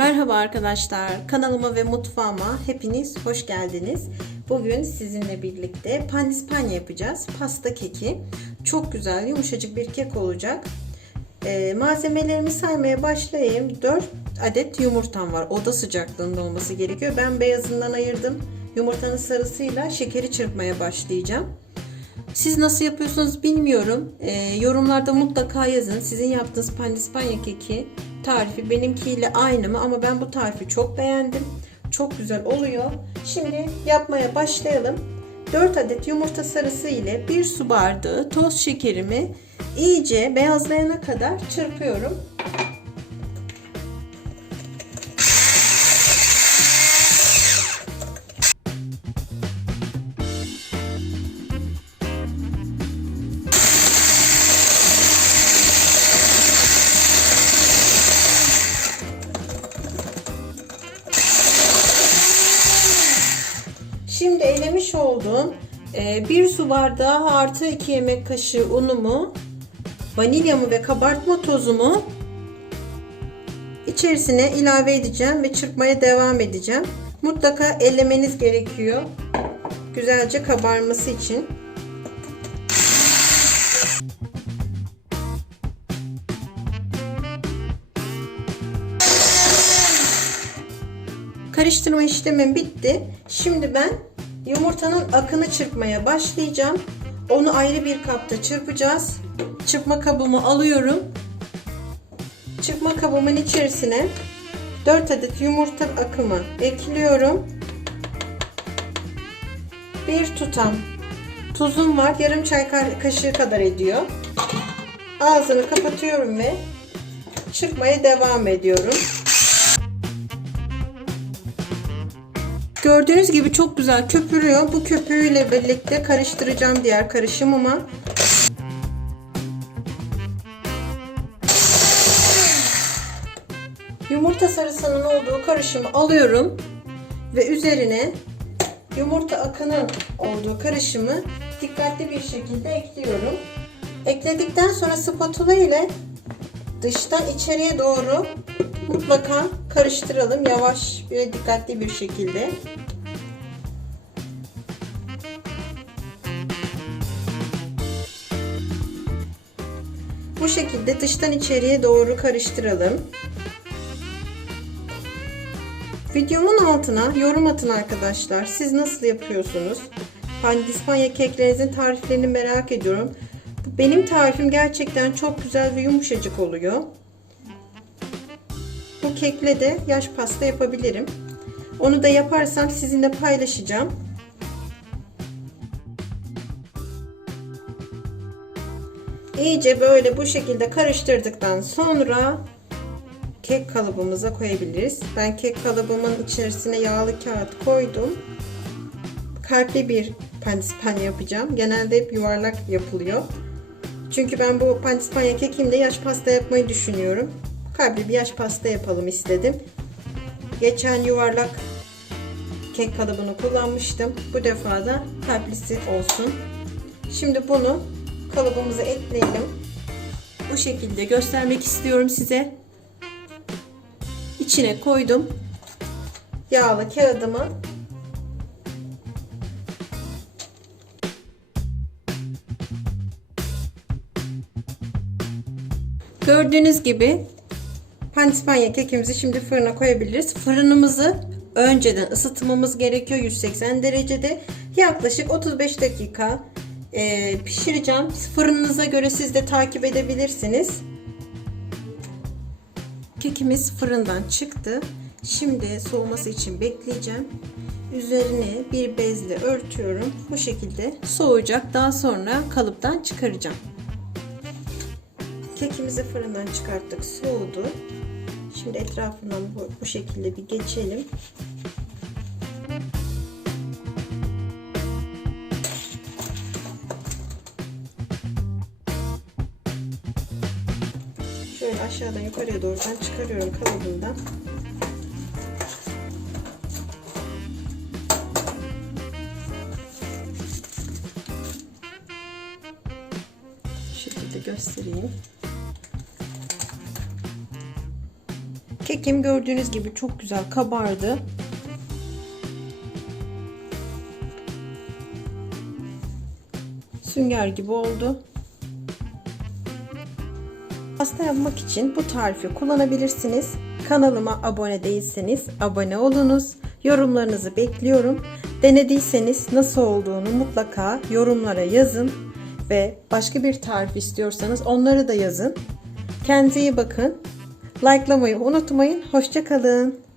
Merhaba arkadaşlar. Kanalıma ve mutfağıma hepiniz hoş geldiniz. Bugün sizinle birlikte pandispanya yapacağız. Pasta keki. Çok güzel, yumuşacık bir kek olacak. Ee, malzemelerimi saymaya başlayayım. 4 adet yumurtam var. Oda sıcaklığında olması gerekiyor. Ben beyazından ayırdım. Yumurtanın sarısıyla şekeri çırpmaya başlayacağım. Siz nasıl yapıyorsunuz bilmiyorum. Ee, yorumlarda mutlaka yazın. Sizin yaptığınız pandispanya keki tarifi benimkiyle aynı mı? Ama ben bu tarifi çok beğendim. Çok güzel oluyor. Şimdi yapmaya başlayalım. 4 adet yumurta sarısı ile 1 su bardağı toz şekerimi iyice beyazlayana kadar çırpıyorum. Şimdi elemiş olduğum e, bir su bardağı artı 2 yemek kaşığı unumu, vanilyamı ve kabartma tozumu içerisine ilave edeceğim ve çırpmaya devam edeceğim. Mutlaka ellemeniz gerekiyor. Güzelce kabarması için. Karıştırma işlemim bitti. Şimdi ben yumurtanın akını çırpmaya başlayacağım. Onu ayrı bir kapta çırpacağız. Çırpma kabımı alıyorum. Çırpma kabımın içerisine 4 adet yumurta akımı ekliyorum. Bir tutam tuzum var. Yarım çay kaşığı kadar ediyor. Ağzını kapatıyorum ve çırpmaya devam ediyorum. Gördüğünüz gibi çok güzel köpürüyor. Bu köpüğüyle birlikte karıştıracağım diğer karışımıma. Yumurta sarısının olduğu karışımı alıyorum ve üzerine yumurta akının olduğu karışımı dikkatli bir şekilde ekliyorum. Ekledikten sonra spatula ile dıştan içeriye doğru mutlaka karıştıralım yavaş ve dikkatli bir şekilde. Bu şekilde dıştan içeriye doğru karıştıralım. Videomun altına yorum atın arkadaşlar. Siz nasıl yapıyorsunuz? Pandispanya keklerinizin tariflerini merak ediyorum. Benim tarifim gerçekten çok güzel ve yumuşacık oluyor. Bu kekle de yaş pasta yapabilirim. Onu da yaparsam sizinle paylaşacağım. İyice böyle bu şekilde karıştırdıktan sonra kek kalıbımıza koyabiliriz. Ben kek kalıbımın içerisine yağlı kağıt koydum. Kalpli bir pandispanya yapacağım. Genelde hep yuvarlak yapılıyor. Çünkü ben bu pandispanya kekimle yaş pasta yapmayı düşünüyorum. Kalpli bir yaş pasta yapalım istedim. Geçen yuvarlak kek kalıbını kullanmıştım. Bu defa da kalplisi olsun. Şimdi bunu kalıbımıza ekleyelim. Bu şekilde göstermek istiyorum size. İçine koydum. Yağlı kağıdımı Gördüğünüz gibi pandispanya kekimizi şimdi fırına koyabiliriz. Fırınımızı önceden ısıtmamız gerekiyor 180 derecede. Yaklaşık 35 dakika e, pişireceğim. Fırınınıza göre siz de takip edebilirsiniz. Kekimiz fırından çıktı. Şimdi soğuması için bekleyeceğim. Üzerine bir bezle örtüyorum. Bu şekilde soğuyacak. Daha sonra kalıptan çıkaracağım. Kekimizi fırından çıkarttık. Soğudu. Şimdi etrafından bu, bu şekilde bir geçelim. Şöyle aşağıdan yukarıya doğru ben çıkarıyorum kalıbından. Şekilde göstereyim. Kekim gördüğünüz gibi çok güzel kabardı. Sünger gibi oldu. Pasta yapmak için bu tarifi kullanabilirsiniz. Kanalıma abone değilseniz abone olunuz. Yorumlarınızı bekliyorum. Denediyseniz nasıl olduğunu mutlaka yorumlara yazın ve başka bir tarif istiyorsanız onları da yazın. Kendinize iyi bakın. Likelamayı unutmayın. Hoşçakalın.